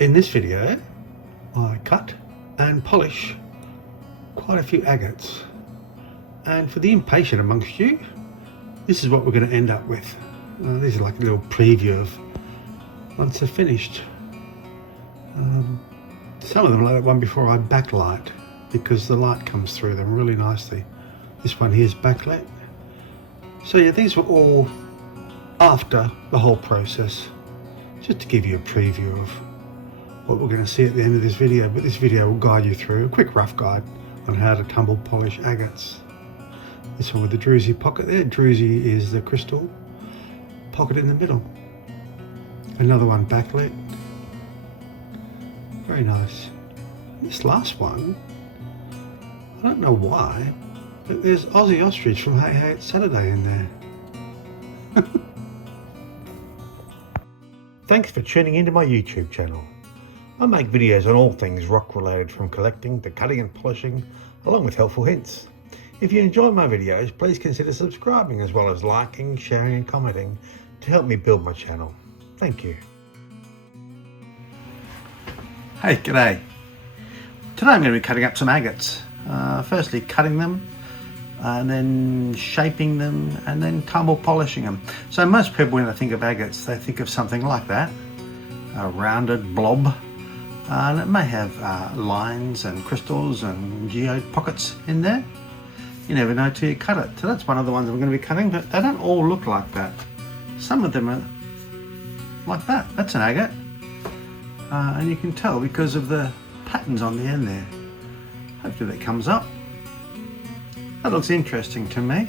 In this video, I cut and polish quite a few agates, and for the impatient amongst you, this is what we're going to end up with. This is like a little preview of once they're finished. Some of them, like that one before, I backlight because the light comes through them really nicely. This one here is backlit. So yeah, these were all after the whole process, just to give you a preview of what we're going to see at the end of this video. But this video will guide you through a quick rough guide on how to tumble polish agates. This one with the druzy pocket there. Druzy is the crystal pocket in the middle. Another one backlit. Very nice. This last one, I don't know why, but there's Aussie Ostrich from Hey Hey It's Saturday in there. Thanks for tuning into my YouTube channel. I make videos on all things rock related, from collecting to cutting and polishing, along with helpful hints. If you enjoy my videos, please consider subscribing, as well as liking, sharing and commenting to help me build my channel. Thank you. Hey, g'day. Today I'm going to be cutting up some agates. Firstly cutting them, and then shaping them, and then tumble polishing them. So most people, when they think of agates, they think of something like that, a rounded blob. And it may have lines and crystals and geode pockets in there. You never know till you cut it. So that's one of the ones I'm going to be cutting, but they don't all look like that. Some of them are like that. That's an agate. And you can tell because of the patterns on the end there. Hopefully that comes up. That looks interesting to me.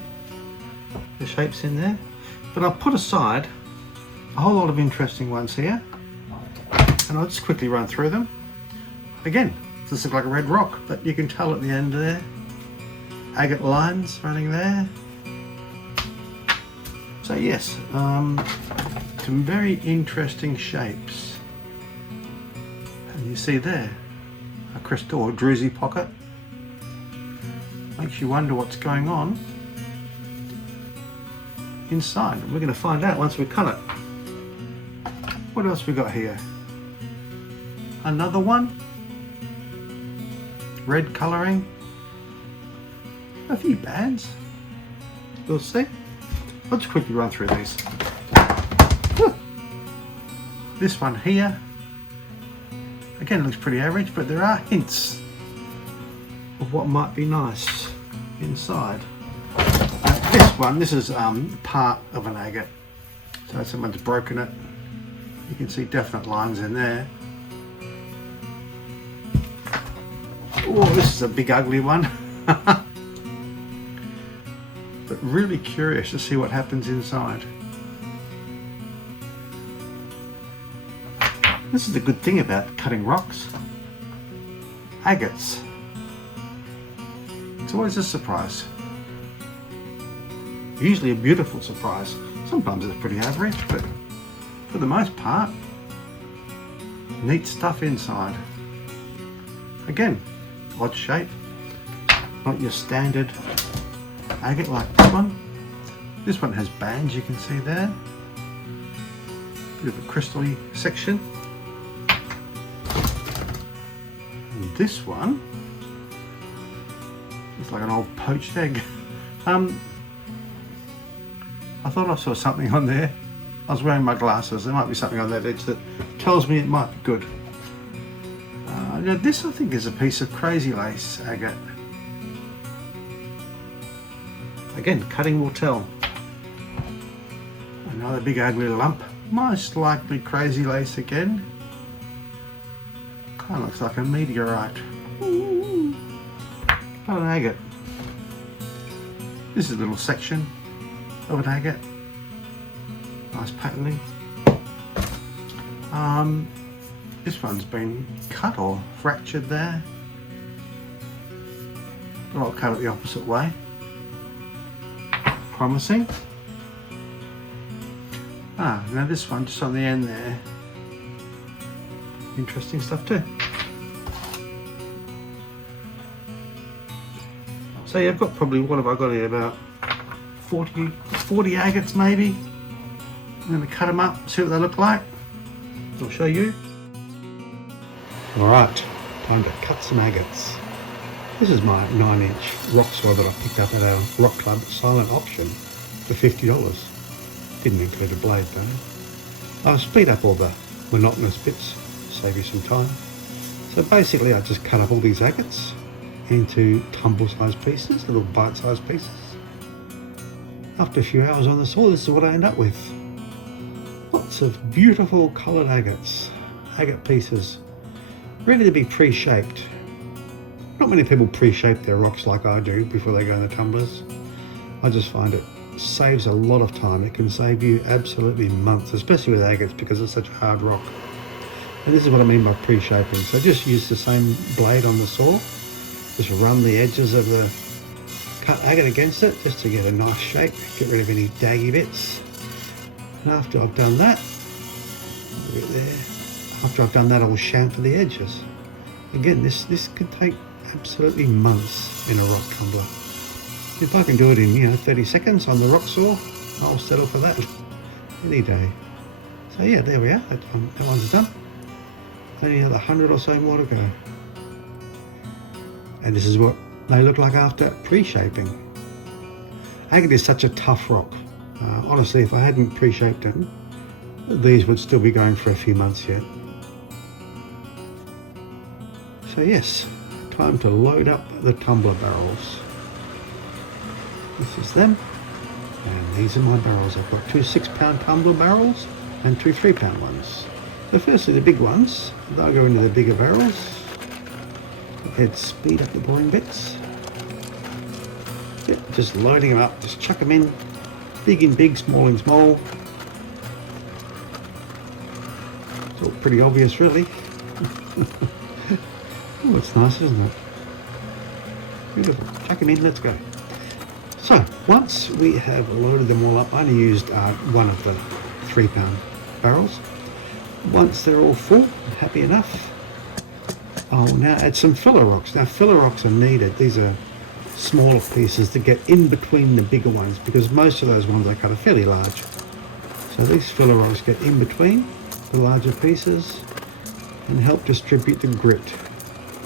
The shapes in there. But I'll put aside a whole lot of interesting ones here. And I'll just quickly run through them. Again, this looks like a red rock, but you can tell at the end there, agate lines running there. So yes, some very interesting shapes. And you see there, a crystal or druzy pocket. Makes you wonder what's going on inside. We're going to find out once we cut it. What else we got here? Another one, red colouring, a few bands, we'll see. Let's quickly run through these. This one here, again, looks pretty average, but there are hints of what might be nice inside. This one, this is part of an agate, so someone's broken it. You can see definite lines in there. Oh, this is a big ugly one. But really curious to see what happens inside. This is the good thing about cutting rocks. Agates. It's always a surprise. Usually a beautiful surprise. Sometimes it's pretty average, but for the most part, neat stuff inside. Again, odd shape, not your standard agate like this one. This one has bands, you can see there. Bit of a crystal-y section. And this one is like an old poached egg. I thought I saw something on there. I was wearing my glasses. There might be something on that edge that tells me it might be good. Now this, I think, is a piece of crazy lace agate. Again, cutting will tell. Another big ugly lump, most likely crazy lace again. Kind of looks like a meteorite. Ooh. Not an agate. This is a little section of an agate. Nice patterning. This one's been cut or fractured there. But I'll cut it the opposite way. Promising. Now this one just on the end there. Interesting stuff too. So yeah, I've got probably, what have I got here, about 40 agates maybe. I'm going to cut them up, see what they look like. I'll show you. Alright, time to cut some agates. This is my 9-inch rock saw that I picked up at our rock club silent auction for $50. Didn't include a blade though. I'll speed up all the monotonous bits, save you some time. So basically I just cut up all these agates into tumble-sized pieces, little bite-sized pieces. After a few hours on the saw, this is what I end up with. Lots of beautiful coloured agates, agate pieces, ready to be pre-shaped. Not many people pre-shape their rocks like I do before they go in the tumblers. I just find it saves a lot of time. It can save you absolutely months, especially with agates because it's such a hard rock. And this is what I mean by pre-shaping. So just use the same blade on the saw. Just run the edges of the cut agate against it just to get a nice shape, get rid of any daggy bits. And after I've done that, I'll chamfer the edges. Again, this can take absolutely months in a rock tumbler. If I can do it in 30 seconds on the rock saw, I'll settle for that any day. So yeah, there we are. That one's done. Only another 100 or so more to go. And this is what they look like after pre-shaping. Agate is such a tough rock. Honestly, if I hadn't pre-shaped them, these would still be going for a few months yet. So yes, time to load up the tumbler barrels. This is them, and these are my barrels. I've got 2 6-pound tumbler barrels and 2 3-pound ones. So firstly the big ones, they'll go into the bigger barrels. Let's speed up the boring bits. Yep, just loading them up, just chuck them in. Big in big, small in small. It's all pretty obvious really. Oh, it's nice, isn't it? Beautiful. Chuck them in, let's go. So, once we have loaded them all up, I only used one of the 3-pound barrels. Once they're all full, happy enough, I'll now add some filler rocks. Now, filler rocks are needed. These are smaller pieces that get in between the bigger ones because most of those ones I cut are fairly large. So these filler rocks get in between the larger pieces and help distribute the grit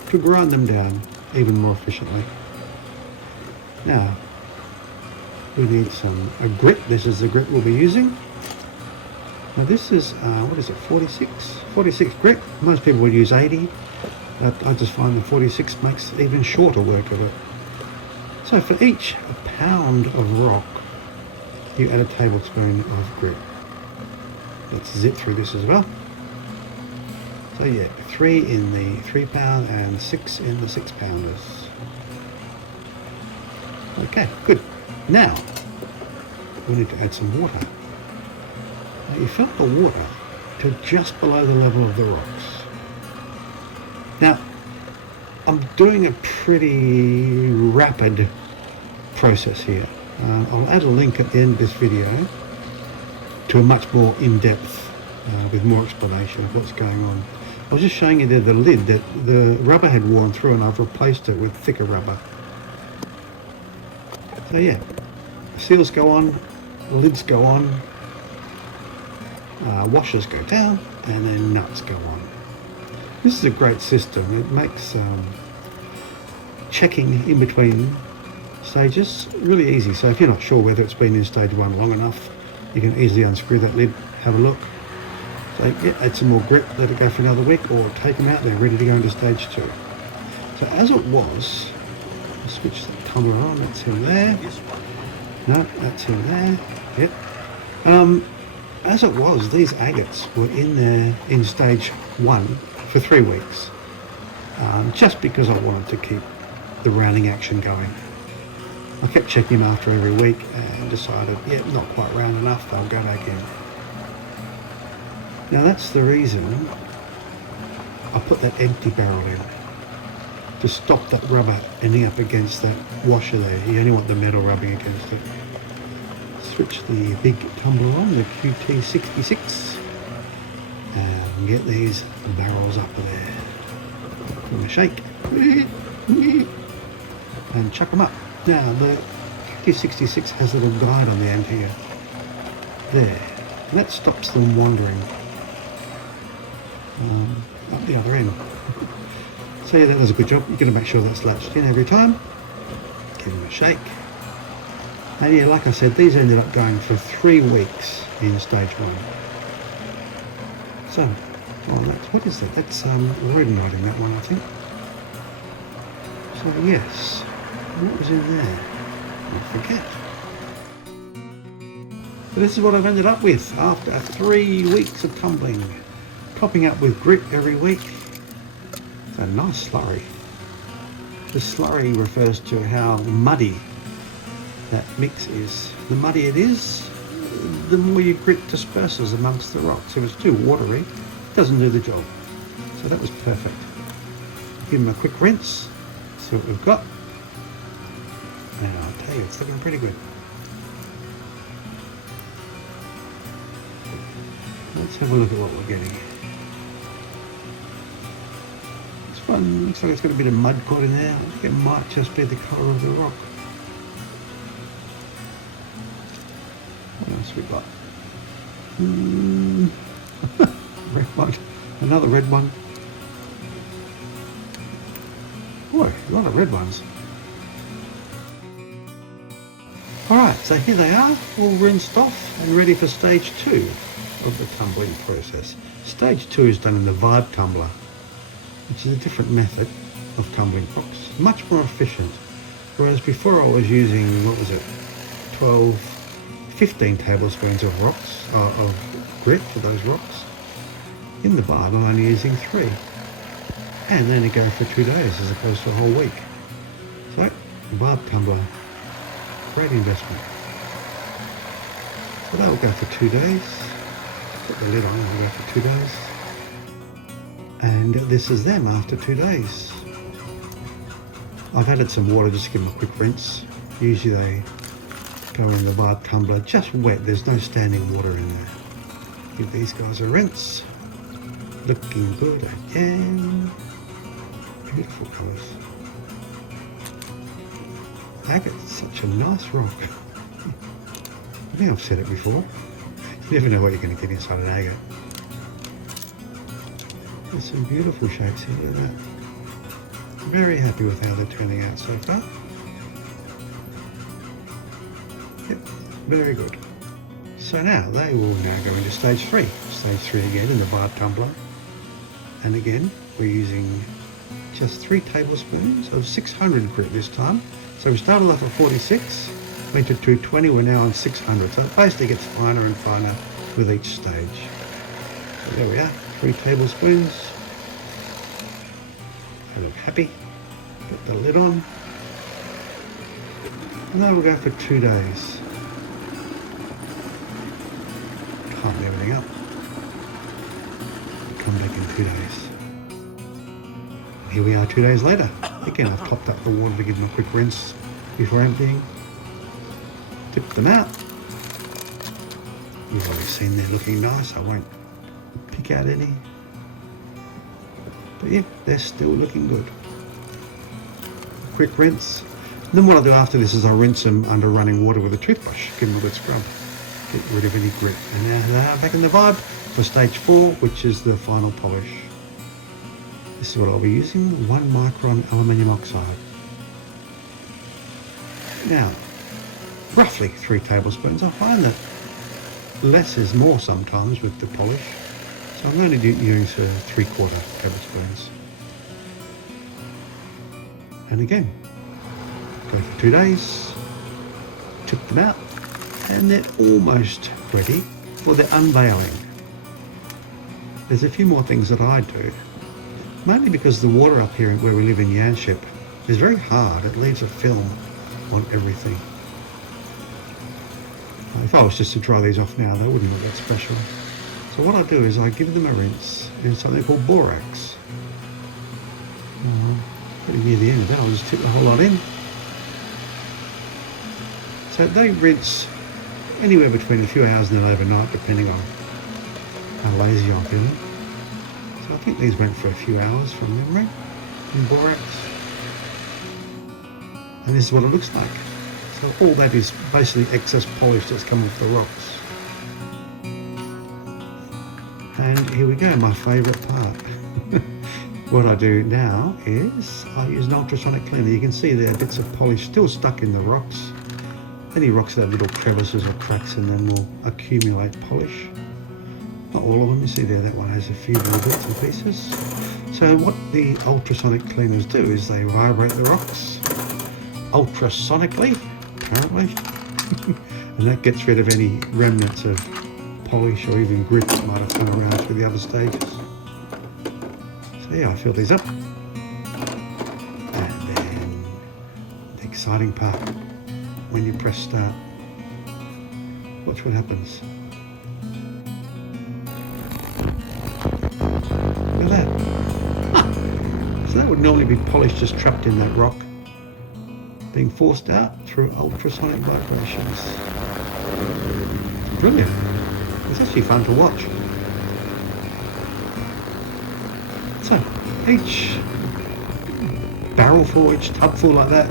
to grind them down even more efficiently. Now, we need a grit. This is the grit we'll be using. Now this is, what is it, 46? 46 grit. Most people would use 80, but I just find the 46 makes even shorter work of it. So for each pound of rock, you add a tablespoon of grit. Let's zip through this as well. So yeah, 3 in the 3-pound and 6 in the 6-pounders. Okay, good. Now, we need to add some water. Now you fill the water to just below the level of the rocks. Now, I'm doing a pretty rapid process here. I'll add a link at the end of this video to a much more in-depth, with more explanation of what's going on. I was just showing you there the lid that the rubber had worn through and I've replaced it with thicker rubber. So yeah, seals go on, lids go on, washers go down, and then nuts go on. This is a great system. It makes checking in between stages really easy. So if you're not sure whether it's been in stage 1 long enough, you can easily unscrew that lid, have a look. So yeah, add some more grit, let it go for another week, or take them out, they're ready to go into stage 2. So as it was, I'll switch the tumbler on, that's him there. No, that's him there. Yep. As it was, these agates were in there in stage 1 for 3 weeks, just because I wanted to keep the rounding action going. I kept checking them after every week and decided, yeah, not quite round enough, I'll go back in. Now that's the reason I put that empty barrel in, to stop that rubber ending up against that washer there. You only want the metal rubbing against it. Switch the big tumbler on, the QT66, and get these barrels up there. Give them a shake, and chuck them up. Now the QT66 has a little guide on the end here, there, and that stops them wandering. up the other end. So yeah, that does a good job. You're going to make sure that's latched in every time. Give them a shake. And yeah, like I said, these ended up going for 3 weeks in stage 1. So, what is that? That's red knotting, that one, I think. So yes, what was in there? I forget. But this is what I've ended up with after 3 weeks of tumbling. Topping up with grit every week. It's a nice slurry. The slurry refers to how muddy that mix is. The muddier it is, the more your grit disperses amongst the rocks. If it's too watery, it doesn't do the job. So that was perfect. Give them a quick rinse, see what we've got. And I'll tell you, it's looking pretty good. Let's have a look at what we're getting. This one looks like it's got a bit of mud caught in there. I think it might just be the colour of the rock. What else we got? Red one. Another red one. Boy, a lot of red ones. Alright, so here they are, all rinsed off and ready for stage 2 of the tumbling process. Stage 2 is done in the vibe tumbler, which is a different method of tumbling rocks, much more efficient. Whereas before I was using, 15 tablespoons of rocks, of grit for those rocks. In the vibe I'm only using 3. And they only go for 2 days as opposed to a whole week. So, the vibe tumbler, great investment. So that will go for 2 days. Put the lid on, it'll go for 2 days. And this is them after 2 days. I've added some water just to give them a quick rinse. Usually they go in the vibe tumbler just wet, there's no standing water in there. Give these guys a rinse. Looking good again. Beautiful colours. Agate's such a nice rock. I think I've said it before. You never know what you're going to get inside an agate. There's some beautiful shapes here, look at that. Very happy with how they're turning out so far. Yep, very good. So now they will now go into stage 3. Stage 3 again in the vibe tumbler. And again, we're using just 3 tablespoons of 600 grit this time. So we started off at 46, went to 220, we're now on 600. So it basically gets finer and finer with each stage. So there we are, 3 tablespoons. I look happy. Put the lid on. And now we'll go for 2 days. Tighten everything up. Come back in 2 days. And here we are 2 days later. Again, I've topped up the water to give them a quick rinse before emptying. Tip them out. You've already seen they're looking nice. I won't pick out any. But yeah, they're still looking good. Quick rinse. And then what I do after this is I rinse them under running water with a toothbrush. Give them a good scrub. Get rid of any grit. And now they are back in the vibe for stage 4, which is the final polish. This is what I'll be using, 1 micron aluminium oxide. Now, roughly 3 tablespoons. I find that less is more sometimes with the polish. So I'm only using 3/4 tablespoons. And again, go for 2 days, tip them out, and they're almost ready for the unveiling. There's a few more things that I do. Mainly because the water up here where we live in Yanship is very hard. It leaves a film on everything. If I was just to dry these off now, they wouldn't look that special. So what I do is I give them a rinse in something called borax. Pretty near the end of that, I'll just tip the whole lot in. So they rinse anywhere between a few hours and then overnight, depending on how lazy I'm feeling. So I think these went for a few hours from memory in borax. And this is what it looks like. So all that is basically excess polish that's come off the rocks. And here we go, my favourite part. What I do now is I use an ultrasonic cleaner. You can see there are bits of polish still stuck in the rocks. Any rocks that have little crevices or cracks in them will accumulate polish. Not all of them, you see there, that one has a few little bits and pieces. So what the ultrasonic cleaners do is they vibrate the rocks ultrasonically, apparently, and that gets rid of any remnants of polish or even grit that might have come around through the other stages. So yeah, I fill these up, and then the exciting part, when you press start, watch what happens. Look at that. Huh. So that would normally be polish just trapped in that rock, being forced out through ultrasonic vibrations. Brilliant. It's actually fun to watch. So each barrel full, each tub full like that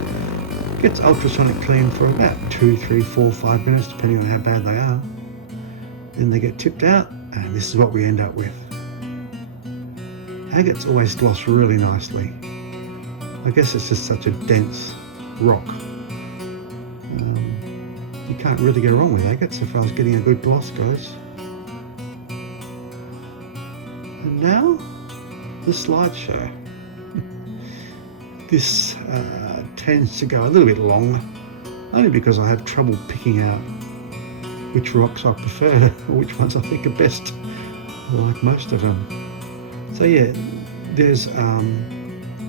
gets ultrasonic cleaned for about 2, 3, 4, 5 minutes, depending on how bad they are. Then they get tipped out, and this is what we end up with. Agates always gloss really nicely. I guess it's just such a dense rock. You can't really go wrong with agates as far as getting a good gloss goes. And now, the slideshow. This tends to go a little bit long, only because I have trouble picking out which rocks I prefer, or which ones I think are best. I like most of them. So yeah, there's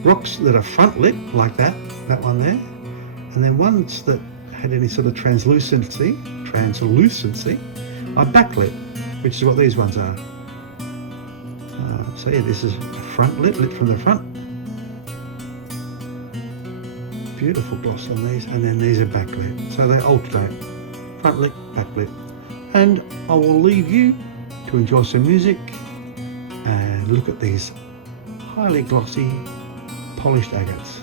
rocks that are front lit, like that one there, and then ones that had any sort of translucency are backlit, which is what these ones are. So yeah, this is front lit from the front. Beautiful gloss on these, and then these are backlit. So they alternate, front lit, backlit. And I will leave you to enjoy some music and look at these highly glossy, polished agates.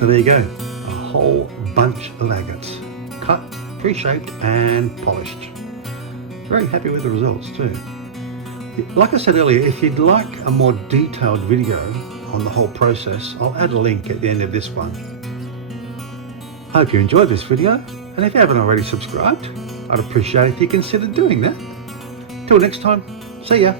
So there you go, a whole bunch of agates, cut, pre-shaped and polished. Very happy with the results too. Like I said earlier, if you'd like a more detailed video on the whole process, I'll add a link at the end of this one. Hope you enjoyed this video, and if you haven't already subscribed, I'd appreciate if you considered doing that. Till next time, see ya.